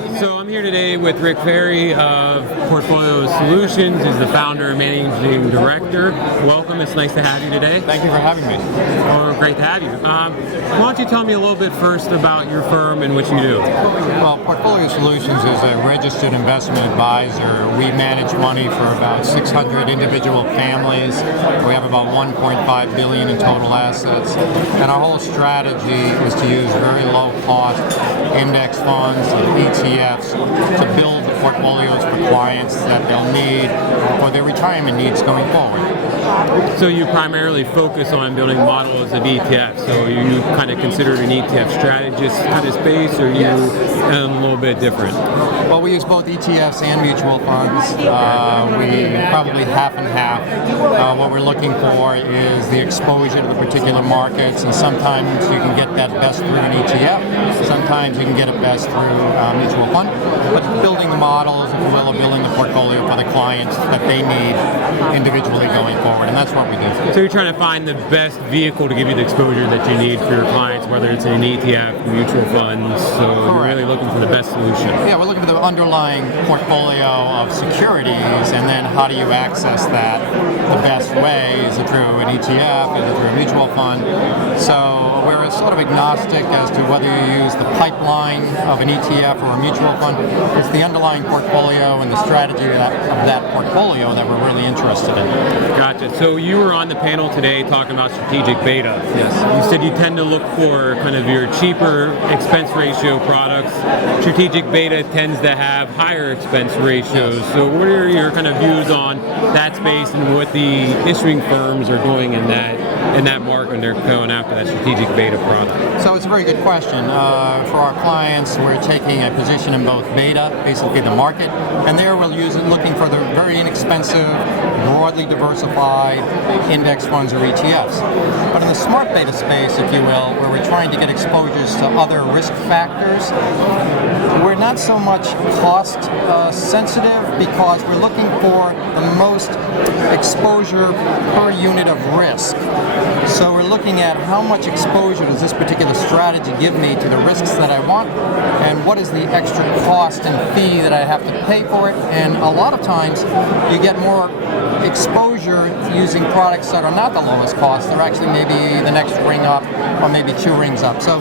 So I'm here today with Rick Ferri of Portfolio Solutions. He's the founder and managing director. Welcome. It's nice to have you today. Thank you for having me. Oh, great to have you. Why don't you tell me a little bit first about your firm and what you do? Well, Portfolio Solutions is a registered investment advisor. We manage money for about 600 individual families. We have about 1.5 billion in total assets. And our whole strategy is to use very low cost index funds and ETFs to build the portfolios for clients that they'll need for their retirement needs going forward. So you primarily focus on building models of ETFs. So you kind of consider it an ETF strategist kind of space, or you a little bit different? Well, we use both ETFs and mutual funds. We probably half and half. What we're looking for is the exposure to the particular markets, and sometimes you can get that best through an ETF. Sometimes you can get it best through a mutual fund. But building the models, if you will, of building the portfolio for the clients that they need individually going forward, and that's what we do. So you're trying to find the best vehicle to give you the exposure that you need for your clients, whether it's an ETF, mutual funds. So you're really looking for the best solution. Yeah, we're looking for the underlying portfolio of securities, and then how do you access that the best way? Is it through an ETF? Is it through a mutual fund? So we're sort of agnostic as to whether you use the pipeline of an ETF or a mutual fund. It's the underlying portfolio and the strategy of that portfolio that we're really interested in. Gotcha. So you were on the panel today talking about strategic beta. Yes. You said you tend to look for kind of your cheaper expense ratio products. Strategic beta tends to have higher expense ratios. Yes. So what are your kind of views on that space and what the issuing firms are doing in that market when they're going after that strategic beta product? So it's a very good question. For our clients, we're taking a position in both beta, basically the market, and there we'll use it looking for the very inexpensive, broadly diversified index funds or ETFs. But in the smart beta space, if you will, where we're trying to get exposures to other risk factors, we're not so much cost sensitive because we're looking for the most exposure per unit of risk. So we're looking at how much exposure does this particular strategy give me to the risks that I want, and what is the extra cost and fee that I have to pay for it. And a lot of times you get more exposure using products that are not the lowest cost. They're actually maybe the next ring up or maybe 2 rings up. So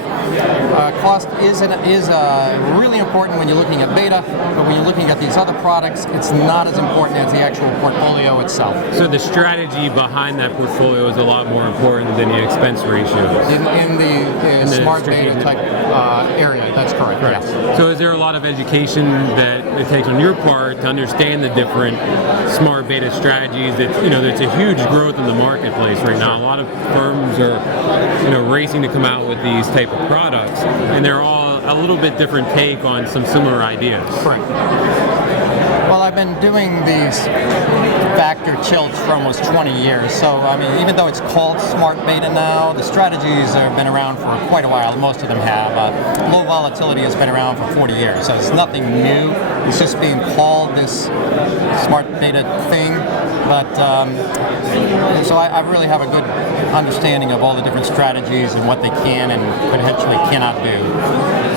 cost is really important when you're looking at beta, but when you're looking at these other products, it's not as important as the actual portfolio itself. So the strategy behind that portfolio is a lot more important than the expense ratios. In the smart beta type area, that's correct. Yes. So is there a lot of education that it takes on your part to understand the different smart beta strategies? There's a huge growth in the marketplace right now. A lot of firms are racing to come out with these type of products, and they're all a little bit different take on some similar ideas. Correct. Well, I've been doing these factor tilts for almost 20 years. So, I mean, even though it's called smart beta now, the strategies have been around for quite a while. Most of them have. Low volatility has been around for 40 years. So it's nothing new. It's just being called this smart beta thing. But so I really have a good understanding of all the different strategies and what they can and potentially cannot do.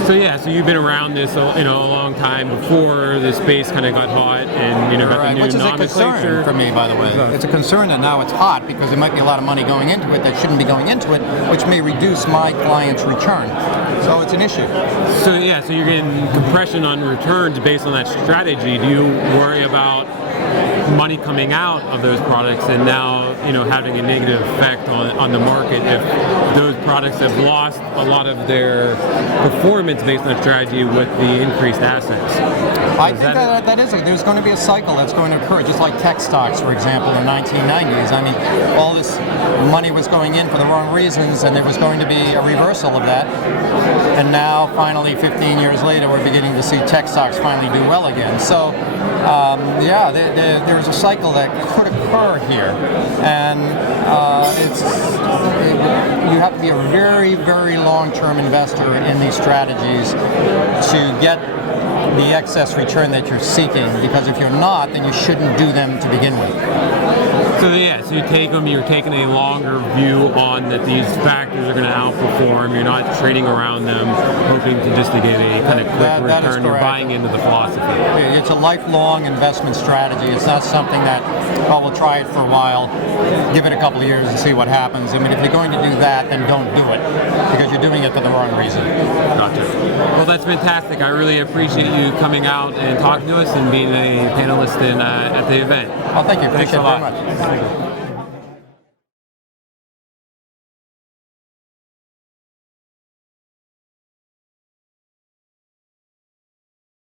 So you've been around this a long time before the space kind of got hot and got the new which is a nomenclature. concern for me, by the way. It's a concern that now it's hot because there might be a lot of money going into it that shouldn't be going into it, which may reduce my client's return. So it's an issue. So you're getting compression on returns based on that strategy. Do you worry about money coming out of those products and now having a negative effect on the market if those products have lost a lot of their performance based on that strategy with the increased assets? I think there's going to be a cycle that's going to occur, just like tech stocks, for example, in the 1990s. I mean, all this money was going in for the wrong reasons, and there was going to be a reversal of that. And now, finally, 15 years later, we're beginning to see tech stocks finally do well again. So, there's a cycle that could occur here, and you have to be a very, very long-term investor in these strategies to get the excess return that you're seeking, because if you're not, then you shouldn't do them to begin with. So you take them, you're taking a longer view on that these factors are going to outperform. You're not trading around them, hoping to get a kind of quick That is return. You're correct. buying into the philosophy. It's a lifelong investment strategy. It's not something that, well, we'll try it for a while, give it a couple of years and see what happens. I mean, if you're going to do that, then don't do it, because you're doing it for the wrong reason. Gotcha. Well, that's fantastic. I really appreciate you coming out and talking to us and being a panelist at the event. Well, thank you. Thanks Appreciate a it lot. very much.